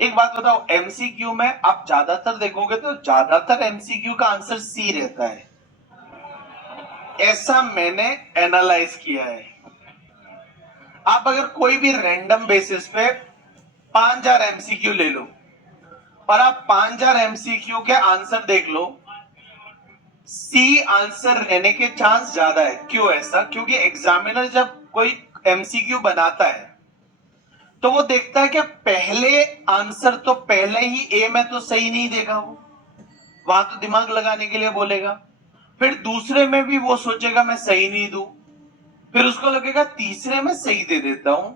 एक बात बताओ, एमसीक्यू में आप ज्यादातर देखोगे तो ज्यादातर एमसीक्यू का आंसर सी रहता है, ऐसा मैंने एनालाइज किया है। आप अगर कोई भी रैंडम बेसिस पे 5000 एमसीक्यू ले लो और आप 5000 एमसीक्यू के आंसर देख लो, सी आंसर रहने के चांस ज्यादा है। क्यों ऐसा? क्योंकि एग्जामिनर जब कोई एमसीक्यू बनाता है तो वो देखता है कि पहले आंसर तो पहले ही ए में तो सही नहीं देगा, वो वहां तो दिमाग लगाने के लिए बोलेगा। फिर दूसरे में भी वो सोचेगा मैं सही नहीं दूं, फिर उसको लगेगा तीसरे में सही दे देता हूं,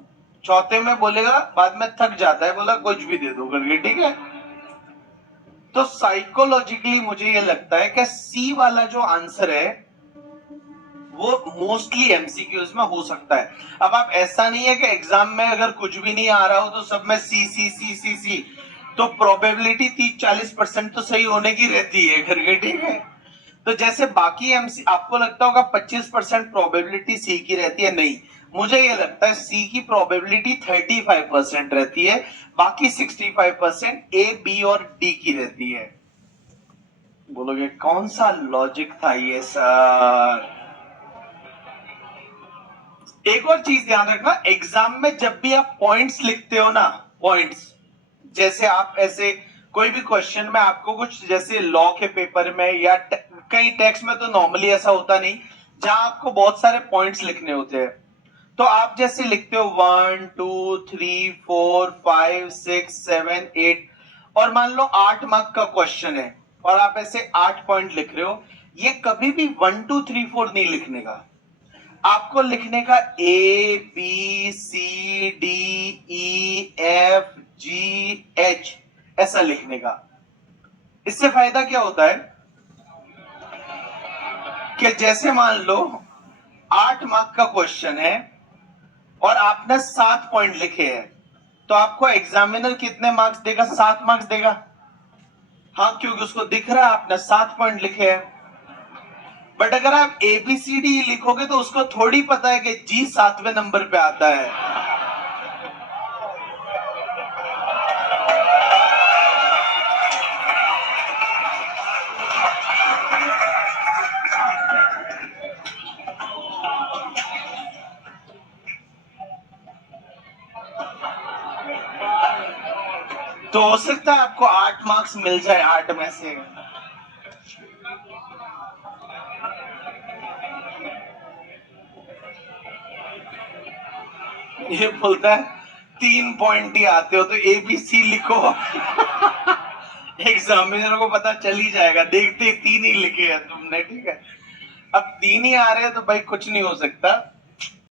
चौथे में बोलेगा, बाद में थक जाता है, बोला कुछ भी दे दो करके, ठीक है। तो साइकोलॉजिकली मुझे ये लगता है कि सी वाला जो आंसर है वो मोस्टली एमसीक्यूज में हो सकता है। अब आप ऐसा नहीं है कि एग्जाम में अगर कुछ भी नहीं आ रहा हो तो सब में सी सी सी सी सी, तो प्रोबेबिलिटी 30-40% तो सही होने की रहती है करके, ठीक है। तो जैसे बाकी एमसी आपको लगता होगा 25% प्रोबेबिलिटी सी की रहती है, नहीं, मुझे ये लगता है सी की प्रोबेबिलिटी 35% रहती है, बाकी 65% ए बी और डी की रहती है। बोलोगे कौन सा लॉजिक था ये सर? एक और चीज ध्यान रखना, एग्जाम में जब भी आप पॉइंट्स लिखते हो ना, पॉइंट्स, जैसे आप ऐसे कोई भी क्वेश्चन में आपको कुछ, जैसे लॉ के पेपर में या कई टेक्स्ट में तो नॉर्मली ऐसा होता नहीं, जहां आपको बहुत सारे पॉइंट्स लिखने होते हैं, तो आप जैसे लिखते हो 1 2 3 4 5 6 7 8, और मान लो 8 मार्क का क्वेश्चन है और आप ऐसे 8 पॉइंट लिख रहे हो, ये कभी भी 1 2 3 4 नहीं लिखने का, आपको लिखने का A B C D E F G H, ऐसा लिखने का। इससे फायदा क्या होता है कि जैसे मान लो 8 मार्क का क्वेश्चन है और आपने 7 पॉइंट लिखे हैं, तो आपको एग्जामिनर कितने मार्क्स देगा? 7 मार्क्स देगा। हाँ, क्योंकि उसको दिख रहा है आपने 7 पॉइंट लिखे हैं। बट अगर आप एबीसीडी लिखोगे तो उसको थोड़ी पता है कि जी 7वें नंबर पे आता है। तो हो सकता है आपको 8 मार्क्स मिल जाए 8 में से। ये बोलता है 3 पॉइंट ही आते हो तो एबीसी लिखो। एग्जामिनर को पता चल ही जाएगा, देखते 3 ही लिखे हैं तुमने, ठीक है। अब 3 ही आ रहे हैं तो भाई कुछ नहीं हो सकता।